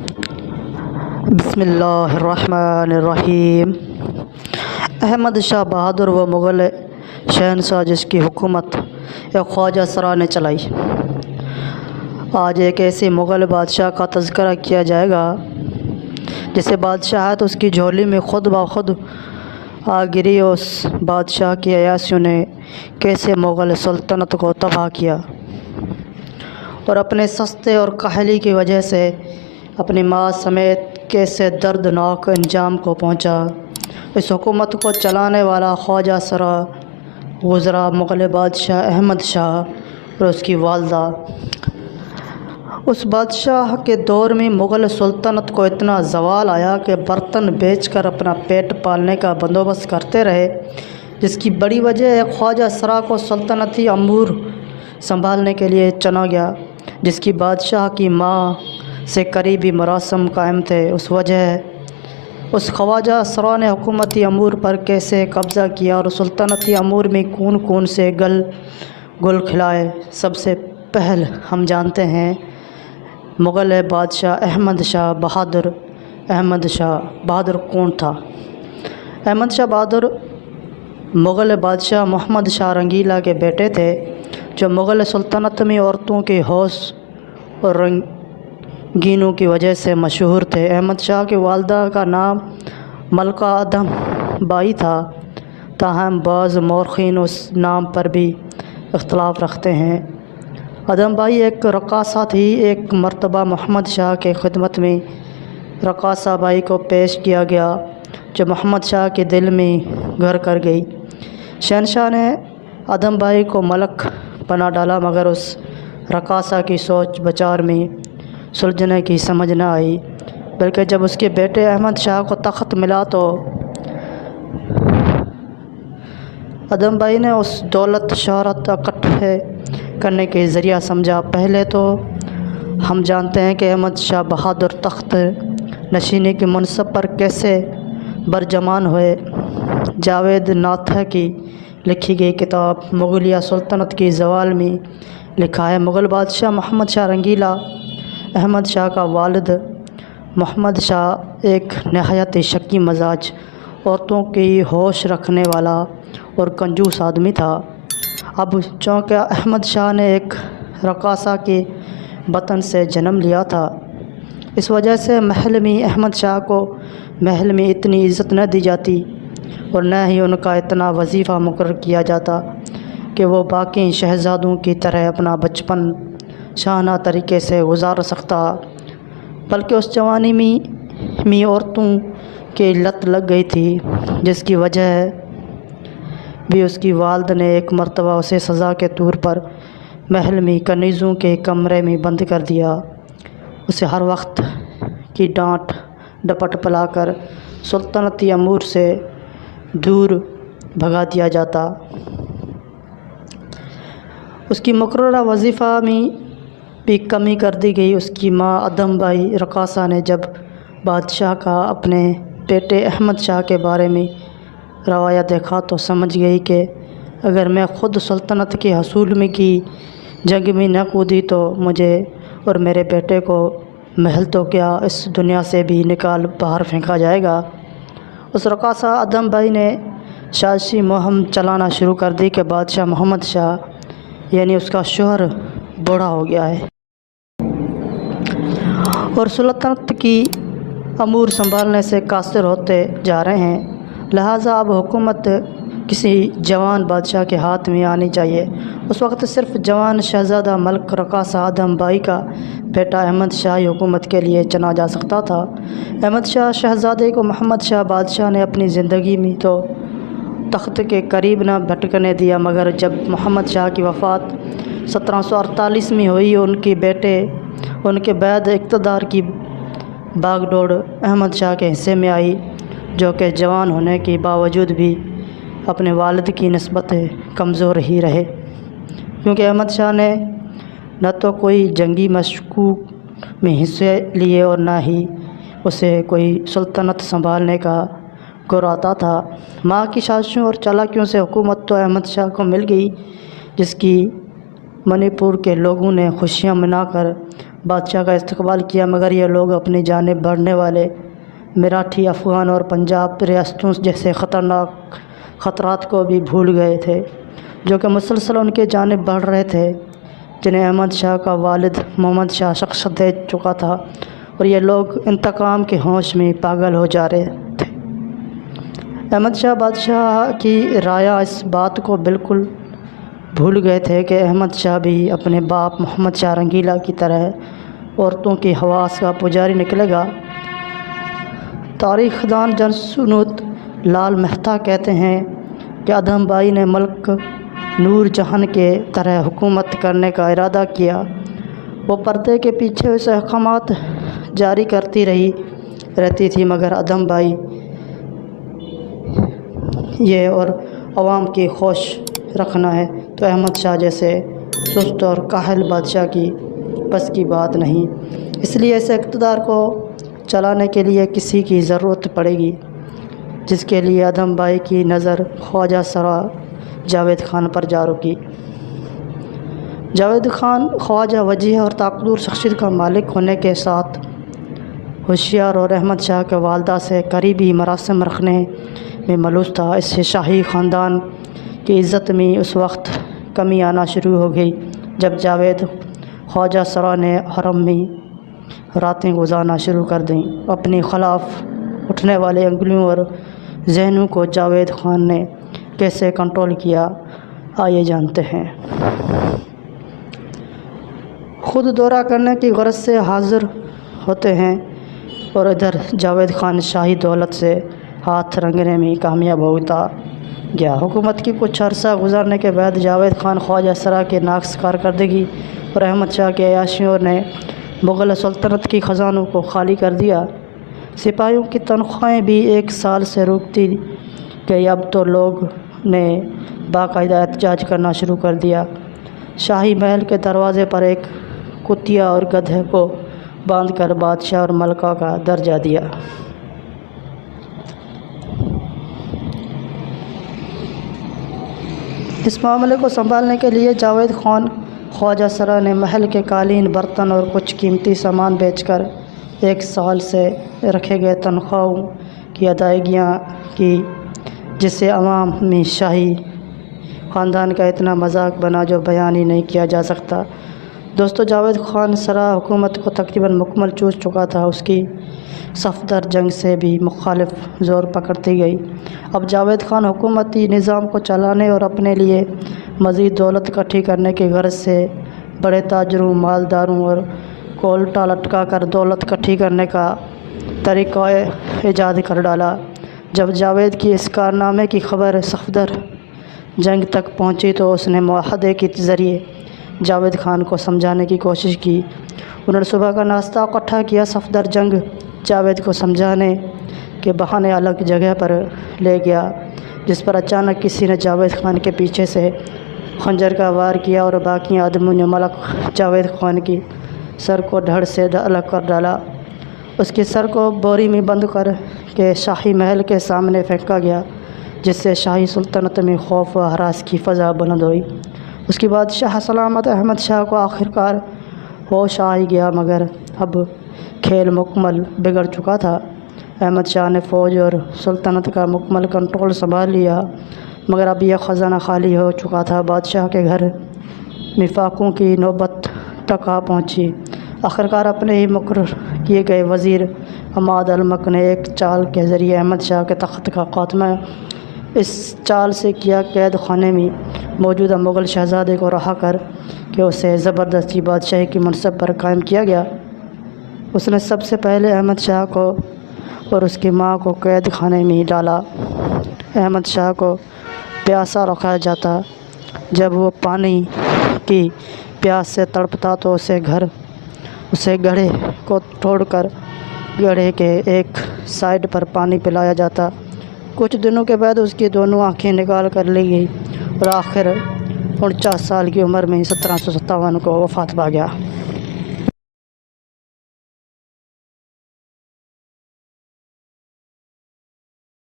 بسم اللہ الرحمن الرحیم۔ احمد شاہ بہادر و مغل شہنشاہ جس کی حکومت ایک خواجہ سرا نے چلائی۔ آج ایک ایسے مغل بادشاہ کا تذکرہ کیا جائے گا جسے بادشاہت اس کی جھولی میں خود بخود آ گری۔ اس بادشاہ کی عیاشیوں نے کیسے مغل سلطنت کو تباہ کیا اور اپنے سستے اور کاہلی کی وجہ سے اپنی ماں سمیت کیسے دردناک انجام کو پہنچا۔ اس حکومت کو چلانے والا خواجہ سرا گزرا مغل بادشاہ احمد شاہ اور اس کی والدہ۔ اس بادشاہ کے دور میں مغل سلطنت کو اتنا زوال آیا کہ برتن بیچ کر اپنا پیٹ پالنے کا بندوبست کرتے رہے، جس کی بڑی وجہ ایک خواجہ سرا کو سلطنتی امور سنبھالنے کے لیے چنا گیا، جس کی بادشاہ کی ماں سے قریبی مراسم قائم تھے۔ اس خواجہ سرا نے حکومتی امور پر کیسے قبضہ کیا اور سلطنتی امور میں کون سے گل کھلائے، سب سے پہل ہم جانتے ہیں مغل بادشاہ احمد شاہ بہادر۔ احمد شاہ بہادر کون تھا؟ احمد شاہ بہادر مغل بادشاہ محمد شاہ رنگیلا کے بیٹے تھے، جو مغل سلطنت میں عورتوں کے حوص اور رنگینوں کی وجہ سے مشہور تھے۔ احمد شاہ کی والدہ کا نام ملکہ ادم بائی تھا، تاہم بعض مورخین اس نام پر بھی اختلاف رکھتے ہیں۔ ادم بائی ایک رقاصہ تھی۔ ایک مرتبہ محمد شاہ کے خدمت میں رقاصہ بائی کو پیش کیا گیا، جو محمد شاہ کے دل میں گھر کر گئی۔ شہنشاہ نے ادم بائی کو ملک بنا ڈالا، مگر اس رقاصہ کی سوچ بچار میں سلجھنے کی سمجھ نہ آئی، بلکہ جب اس کے بیٹے احمد شاہ کو تخت ملا تو ادم بائی نے اس دولت شہرت اکٹھے کرنے کے ذریعہ سمجھا۔ پہلے تو ہم جانتے ہیں کہ احمد شاہ بہادر تخت نشینی کے منصب پر کیسے برجمان ہوئے۔ جاوید ناتھا کی لکھی گئی کتاب مغلیہ سلطنت کی زوال میں لکھا ہے، مغل بادشاہ محمد شاہ رنگیلا احمد شاہ کا والد محمد شاہ ایک نہایت شکی مزاج، عورتوں کی ہوش رکھنے والا اور کنجوس آدمی تھا۔ اب چونکہ احمد شاہ نے ایک رقاصہ کے بطن سے جنم لیا تھا، اس وجہ سے محل میں احمد شاہ کو محل میں اتنی عزت نہ دی جاتی اور نہ ہی ان کا اتنا وظیفہ مقرر کیا جاتا کہ وہ باقی شہزادوں کی طرح اپنا بچپن شاہانہ طریقے سے گزار سکتا، بلکہ اس جوانی میں عورتوں کی لت لگ گئی تھی، جس کی وجہ بھی اس کی والد نے ایک مرتبہ اسے سزا کے طور پر محل میں کنیزوں کے کمرے میں بند کر دیا۔ اسے ہر وقت کی ڈانٹ ڈپٹ پلا کر سلطنتی امور سے دور بھگا دیا جاتا۔ اس کی مقررہ وظیفہ میں بھی کمی کر دی گئی۔ اس کی ماں ادم بائی رقاصہ نے جب بادشاہ کا اپنے بیٹے احمد شاہ کے بارے میں رویہ دیکھا تو سمجھ گئی کہ اگر میں خود سلطنت کے حصول میں کی جنگ میں نہ کودی تو مجھے اور میرے بیٹے کو محل تو کیا اس دنیا سے بھی نکال باہر پھینکا جائے گا۔ اس رقاصہ ادم بائی نے سازشی مہم چلانا شروع کر دی کہ بادشاہ محمد شاہ یعنی اس کا شوہر بوڑھا ہو گیا ہے اور سلطنت کی امور سنبھالنے سے قاصر ہوتے جا رہے ہیں، لہٰذا اب حکومت کسی جوان بادشاہ کے ہاتھ میں آنی چاہیے۔ اس وقت صرف جوان شہزادہ ملک رقاصہ ادم بائی کا بیٹا احمد شاہ حکومت کے لیے چنا جا سکتا تھا۔ احمد شاہ شہزادے کو محمد شاہ بادشاہ نے اپنی زندگی میں تو تخت کے قریب نہ بھٹکنے دیا، مگر جب محمد شاہ کی وفات 1748 میں ہوئی، ان کے بعد اقتدار کی باغ ڈور احمد شاہ کے حصے میں آئی، جو کہ جوان ہونے کے باوجود بھی اپنے والد کی نسبت کمزور ہی رہے، کیونکہ احمد شاہ نے نہ تو کوئی جنگی مشقوں میں حصے لیے اور نہ ہی اسے کوئی سلطنت سنبھالنے کا گر آتا تھا۔ ماں کی سازشوں اور چالاکیوں سے حکومت تو احمد شاہ کو مل گئی، جس کی منی پور کے لوگوں نے خوشیاں منا کر بادشاہ کا استقبال کیا، مگر یہ لوگ اپنی جانب بڑھنے والے مراٹھی، افغان اور پنجاب ریاستوں جیسے خطرناک خطرات کو بھی بھول گئے تھے جو کہ مسلسل ان کی جانب بڑھ رہے تھے، جنہیں احمد شاہ کا والد محمد شاہ شکست دے چکا تھا، اور یہ لوگ انتقام کے ہوش میں پاگل ہو جا رہے تھے۔ احمد شاہ بادشاہ کی رعایا اس بات کو بالکل بھول گئے تھے کہ احمد شاہ بھی اپنے باپ محمد شاہ رنگیلا کی طرح عورتوں کی حواس کا پجاری نکلے گا۔ تاریخ دان جنسنوت لال مہتا کہتے ہیں کہ ادھم بائی نے ملک نور جہاں کے طرح حکومت کرنے کا ارادہ کیا۔ وہ پردے کے پیچھے اسے احکامات جاری کرتی رہتی تھی، مگر ادھم بائی یہ اور عوام کی خوش رکھنا ہے تو احمد شاہ جیسے سست اور کاہل بادشاہ کی بس کی بات نہیں، اس لیے اس اقتدار کو چلانے کے لیے کسی کی ضرورت پڑے گی، جس کے لیے ادھم بائی کی نظر خواجہ سرا جاوید خان پر جا رکی۔ جاوید خان خواجہ وجیح اور طاقتور شخصیت کا مالک ہونے کے ساتھ ہوشیار اور احمد شاہ کے والدہ سے قریبی مراسم رکھنے میں ملوث تھا۔ اس سے شاہی خاندان کی عزت میں اس وقت کمی آنا شروع ہو گئی جب جاوید خواجہ سرا نے حرم میں راتیں گزارنا شروع کر دیں۔ اپنی خلاف اٹھنے والے انگلیوں اور ذہنوں کو جاوید خان نے کیسے کنٹرول کیا، آئیے جانتے ہیں۔ خود دورہ کرنے کی غرض سے حاضر ہوتے ہیں اور ادھر جاوید خان شاہی دولت سے ہاتھ رنگنے میں کامیاب ہوتا گیا۔ حکومت کی کچھ عرصہ گزارنے کے بعد جاوید خان خواجہ سرا کے ناقص کارکردگی اور احمد شاہ کے عیاشیوں نے مغل سلطنت کی خزانوں کو خالی کر دیا۔ سپاہیوں کی تنخواہیں بھی 1 سال سے روکتی گئی۔ اب تو لوگ نے باقاعدہ احتجاج کرنا شروع کر دیا۔ شاہی محل کے دروازے پر ایک کتیا اور گدھے کو باندھ کر بادشاہ اور ملکہ کا درجہ دیا۔ اس معاملے کو سنبھالنے کے لیے جاوید خان خواجہ سرا نے محل کے قالین، برتن اور کچھ قیمتی سامان بیچ کر 1 سال سے رکھے گئے تنخواہوں کی ادائیگیاں کی، جس سے عوام میں شاہی خاندان کا اتنا مذاق بنا جو بیان ہی نہیں کیا جا سکتا۔ دوستو، جاوید خان سرا حکومت کو تقریباً مکمل چوس چکا تھا۔ اس کی صفدر جنگ سے بھی مخالف زور پکڑتی گئی۔ اب جاوید خان حکومتی نظام کو چلانے اور اپنے لیے مزید دولت اکٹھی کرنے کی غرض سے بڑے تاجروں، مالداروں اور کو الٹا لٹکا کر دولت اکٹھی کرنے کا طریقہ ایجاد کر ڈالا۔ جب جاوید کی اس کارنامے کی خبر صفدر جنگ تک پہنچی تو اس نے معاہدے کے ذریعے جاوید خان کو سمجھانے کی کوشش کی۔ انہوں نے صبح کا ناشتہ اکٹھا کیا۔ صفدر جنگ جاوید کو سمجھانے کے بہانے الگ جگہ پر لے گیا، جس پر اچانک کسی نے جاوید خان کے پیچھے سے خنجر کا وار کیا اور باقی آدمیوں نے ملک جاوید خان کی سر کو دھڑ سے الگ کر ڈالا۔ اس کی سر کو بوری میں بند کر کے شاہی محل کے سامنے پھینکا گیا، جس سے شاہی سلطنت میں خوف و ہراس کی فضا بلند ہوئی۔ اس کے بعد شاہ سلامت احمد شاہ کو آخرکار ہوش آ ہی گیا، مگر اب کھیل مکمل بگڑ چکا تھا۔ احمد شاہ نے فوج اور سلطنت کا مکمل کنٹرول سنبھال لیا، مگر اب یہ خزانہ خالی ہو چکا تھا۔ بادشاہ کے گھر میں فاقوں کی نوبت تک آ پہنچی۔ آخرکار اپنے ہی مقرر کیے گئے وزیر عماد الملک نے ایک چال کے ذریعے احمد شاہ کے تخت کا خاتمہ اس چال سے کیا۔ قید خانے میں موجودہ مغل شہزادے کو رہا کر کے اسے زبردستی بادشاہی کے منصب پر قائم کیا گیا۔ اس نے سب سے پہلے احمد شاہ کو اور اس کی ماں کو قید خانے میں ڈالا۔ احمد شاہ کو پیاسا رکھا جاتا۔ جب وہ پانی کی پیاس سے تڑپتا تو اسے گڑھے کو توڑ کر گڑھے کے ایک سائیڈ پر پانی پلایا جاتا۔ کچھ دنوں کے بعد اس کی دونوں آنکھیں نکال کر لی گئی اور آخر 49 سال کی عمر میں 1757 کو وفات پا گیا۔